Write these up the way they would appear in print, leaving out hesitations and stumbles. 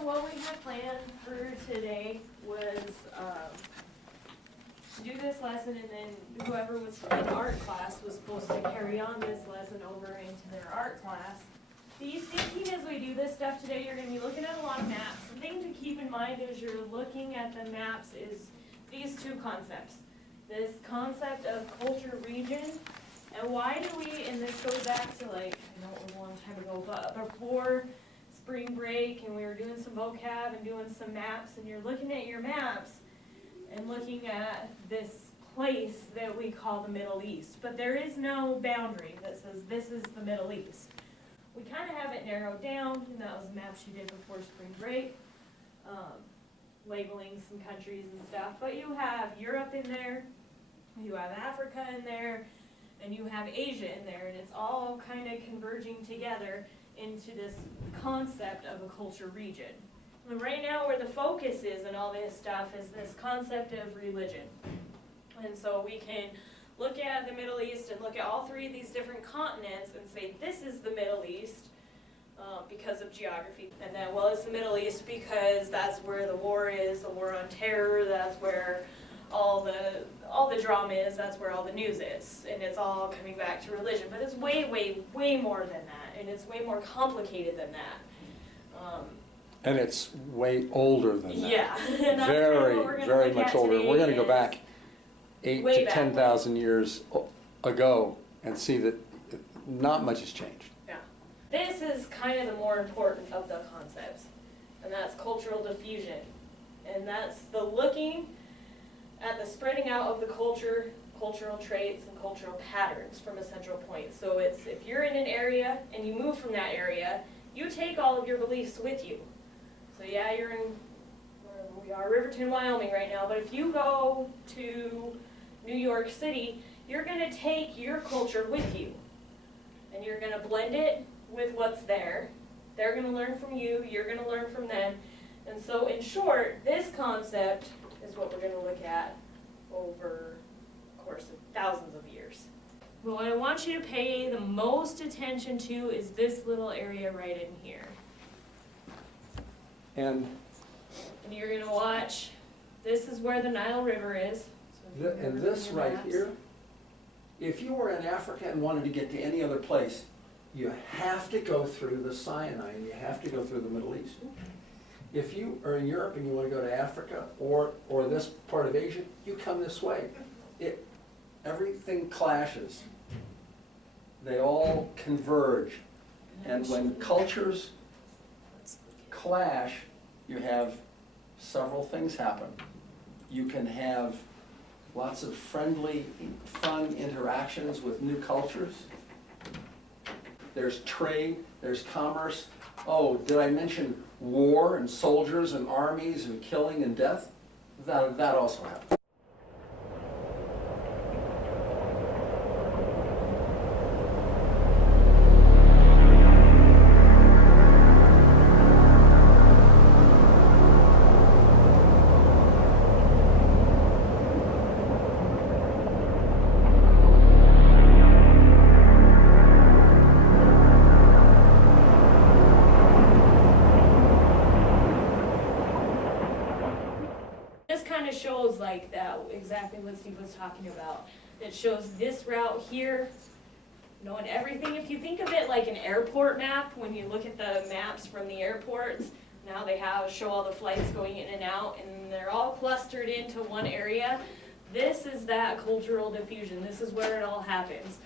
what we had planned for today was to do this lesson, and then whoever was in art class was supposed to carry on this lesson over into their art class. Be thinking as we do this stuff today, you're going to be looking at a lot of maps. The thing to keep in mind as you're looking at the maps is these two concepts. This concept of culture region, and why do we, and this goes back to like, I know it was a long time ago, but before spring break and we were doing some vocab and doing some maps, and you're looking at your maps and looking at this place that we call the Middle East. But there is no boundary that says this is the Middle East. We kind of have it narrowed down, and that was the maps you did before spring break, labeling some countries and stuff. But you have Europe in there, you have Africa in there, and you have Asia in there, and it's all kind of converging together into this concept of a culture region. And right now where the focus is and all this stuff is this concept of religion. And so we can look at the Middle East and look at all three of these different continents and say this is the Middle East because of geography. And then, well, it's the Middle East because that's where the war is, the war on terror, that's where all the drama is, that's where all the news is. And it's all coming back to religion. But it's way, way, way more than that. And it's way more complicated than that. And it's way older than that. Yeah. And that's very, kind of what we're very much older. We're going to go is back 8 to 10,000 years ago and see that not much has changed. Yeah. This is kind of the more important of the concepts, and that's cultural diffusion. And that's the looking at the spreading out of the culture, cultural traits, and cultural patterns from a central point. So it's if you're in an area and you move from that area, you take all of your beliefs with you. So yeah, you're in, we are Riverton, Wyoming right now, but if you go to New York City, you're going to take your culture with you. And you're going to blend it with what's there. They're going to learn from you, you're going to learn from them. And so in short, this concept is what we're going to look at over the course of thousands of years. But what I want you to pay the most attention to is this little area right in here. And you're going to watch, this is where the Nile River is. So and this right here, if you were in Africa and wanted to get to any other place, you have to go through the Sinai and you have to go through the Middle East. If you are in Europe and you want to go to Africa or this part of Asia, you come this way. Everything clashes. They all converge. And when cultures clash, you have several things happen. You can have lots of friendly, fun interactions with new cultures. There's trade, there's commerce. Oh, did I mention war and soldiers and armies and killing and death? That also happens. Shows like that, exactly what Steve was talking about. It shows this route here, knowing everything. If you think of it like an airport map, when you look at the maps from the airports, now they show all the flights going in and out, and they're all clustered into one area. This is that cultural diffusion. This is where it all happens.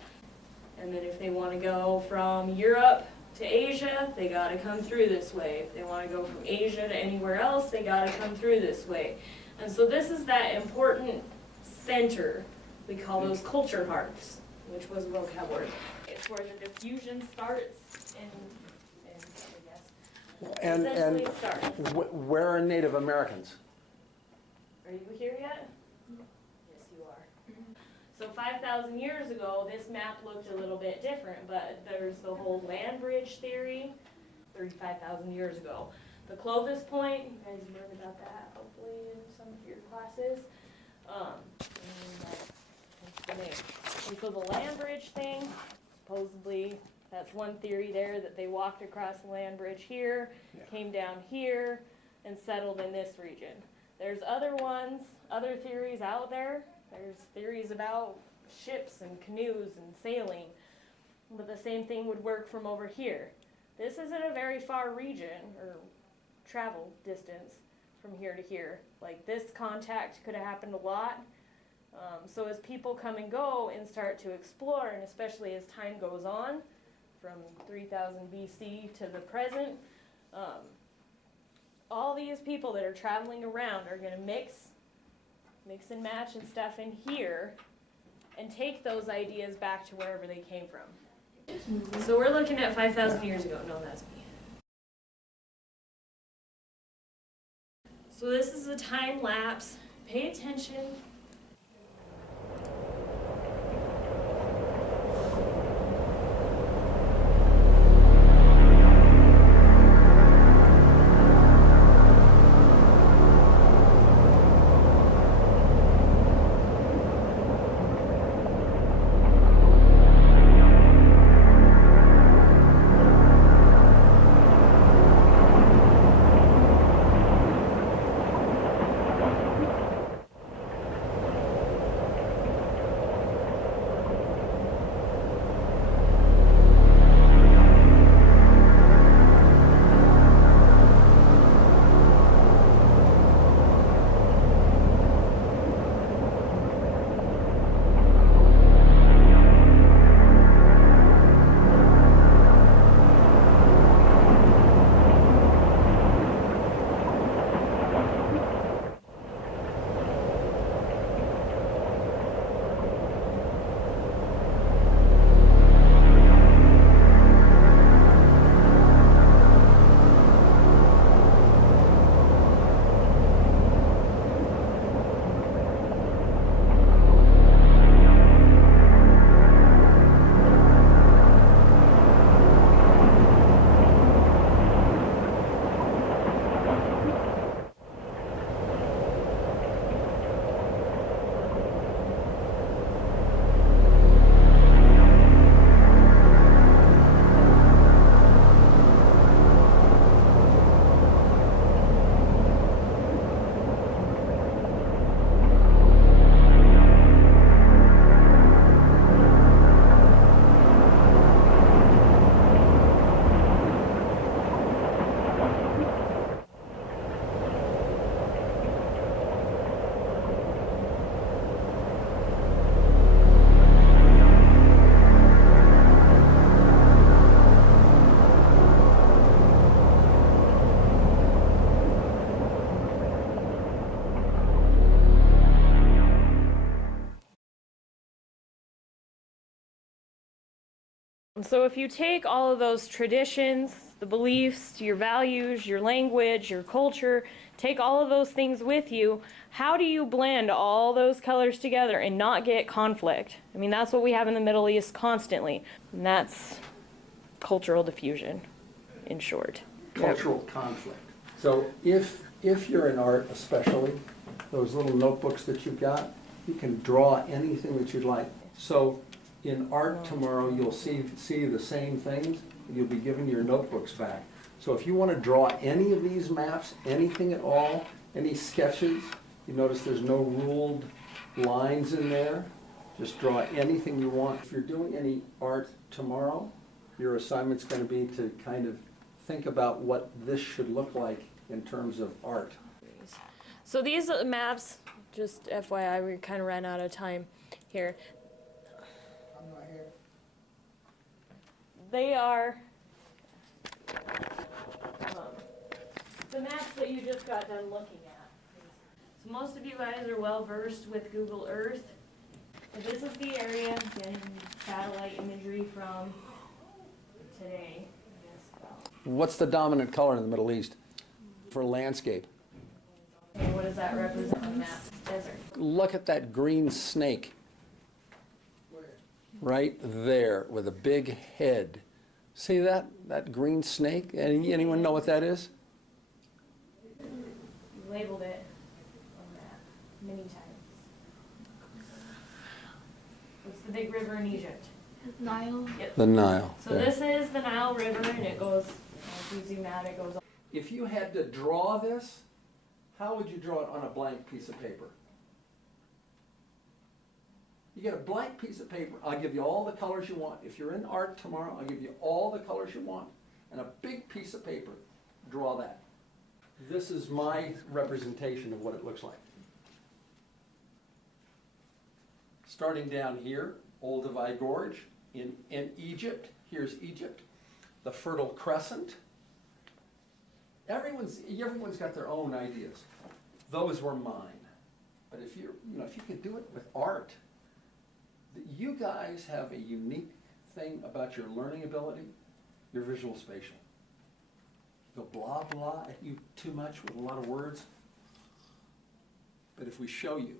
And then if they want to go from Europe to Asia, they got to come through this way. If they want to go from Asia to anywhere else, they got to come through this way. And so this is that important center. We call those culture hearts, which was a vocab word. It's where the diffusion starts and where are Native Americans? Are you here yet? Yes, you are. So 5,000 years ago, this map looked a little bit different, but there's the whole land bridge theory 35,000 years ago. The Clovis Point, you guys learned about that hopefully in some of your classes. What's the name? And so the land bridge thing, supposedly That's one theory there, that they walked across the land bridge here, Yeah. came down here, and settled in this region. There's other ones, other theories out there. There's theories about ships and canoes and sailing, but the same thing would work from over here. This isn't a very far region or travel distance from here to here. Like, this contact could have happened a lot. So as people come and go and start to explore, and especially as time goes on, from 3000 BC to the present, all these people that are traveling around are going to mix and match and stuff in here and take those ideas back to wherever they came from. So we're looking at 5,000 years ago. No, that's me. So this is a time lapse. Pay attention. So if you take all of those traditions, the beliefs, your values, your language, your culture, take all of those things with you, how do you blend all those colors together and not get conflict? I mean, that's what we have in the Middle East constantly, and that's cultural diffusion, in short. Cultural conflict. So if you're in art especially, those little notebooks that you've got, you can draw anything that you'd like. So in art tomorrow, you'll see the same things. You'll be given your notebooks back. So if you want to draw any of these maps, anything at all, any sketches, you notice there's no ruled lines in there. Just draw anything you want. If you're doing any art tomorrow, your assignment's going to be to kind of think about what this should look like in terms of art. So these maps, just FYI, we kind of ran out of time here. They are the maps that you just got done looking at. So most of you guys are well versed with Google Earth. So this is the area, getting satellite imagery from today, I guess. What's the dominant color in the Middle East for landscape? Okay, what does that represent on the map? Desert. Look at that green snake. Right there with a big head. See that green snake? Anyone know what that is? You labeled it on that many times. What's the big river in Egypt? Nile. Yep. The Nile. So there. this is the Nile River, and it goes, if you zoom out, it goes on. If you had to draw this, how would you draw it on a blank piece of paper? You get a blank piece of paper, I'll give you all the colors you want. If you're in art tomorrow, I'll give you all the colors you want, and a big piece of paper, draw that. This is my representation of what it looks like. Starting down here, Old Divide Gorge in Egypt. Here's Egypt, the Fertile Crescent. Everyone's got their own ideas. Those were mine. But if if you could do it with art, you guys have a unique thing about your learning ability, your visual spatial. Go blah blah at you too much with a lot of words. But if we show you